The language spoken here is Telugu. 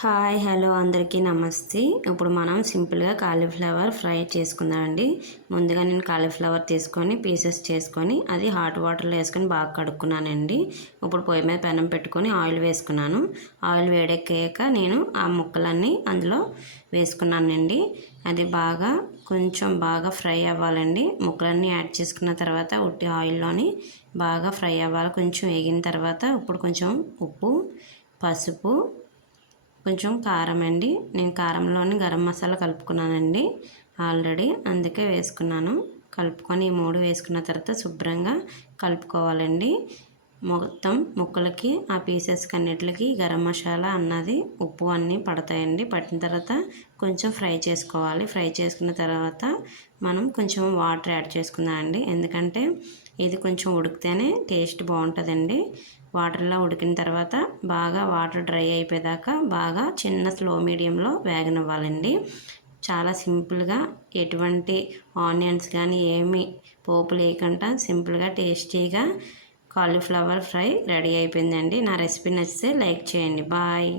హాయ్ హలో అందరికీ నమస్తే. ఇప్పుడు మనం సింపుల్గా కాలీఫ్లవర్ ఫ్రై చేసుకుందామండి. ముందుగా నేను కాలీఫ్లవర్ తీసుకొని పీసెస్ చేసుకొని అది హాట్ వాటర్లో వేసుకొని బాగా కడుక్కున్నానండి. ఇప్పుడు పొయ్యి మీద పెనం పెట్టుకొని ఆయిల్ వేసుకున్నాను. ఆయిల్ వేడెక్కాక నేను ఆ ముక్కలన్నీ అందులో వేసుకున్నానండి. అది బాగా కొంచెం బాగా ఫ్రై అవ్వాలండి. ముక్కలన్నీ యాడ్ చేసుకున్న తర్వాత ఉట్టి ఆయిల్లోని బాగా ఫ్రై అవ్వాలి. కొంచెం వేగిన తర్వాత ఇప్పుడు కొంచెం ఉప్పు పసుపు కొంచెం కారం అండి. నేను కారంలోని గరం మసాలా కలుపుకున్నానండి. ఆల్రెడీ అందుకే వేసుకున్నాను. కలుపుకొని ఈ మూడు వేసుకున్న తర్వాత శుభ్రంగా కలుపుకోవాలండి. మొత్తం ముక్కలకి ఆ పీసెస్కి అన్నిటికి గరం మసాలా అన్నది ఉప్పు అన్నీ పడతాయండి. పట్టిన తర్వాత కొంచెం ఫ్రై చేసుకోవాలి. ఫ్రై చేసుకున్న తర్వాత మనం కొంచెం వాటర్ యాడ్ చేసుకుందాం అండి ఎందుకంటే ఇది కొంచెం ఉడికితేనే టేస్ట్ బాగుంటుందండి. వాటర్లో ఉడికిన తర్వాత బాగా వాటర్ డ్రై అయిపోయేదాకా బాగా చిన్న స్లో మీడియంలో వేగనివ్వాలండి. చాలా సింపుల్గా ఎటువంటి ఆనియన్స్ కానీ ఏమి పోపు లేకుండా సింపుల్గా టేస్టీగా కాలీఫ్లవర్ ఫ్రై రెడీ అయిపోయిందండి. నా రెసిపీ నచ్చితే లైక్ చేయండి. బాయ్.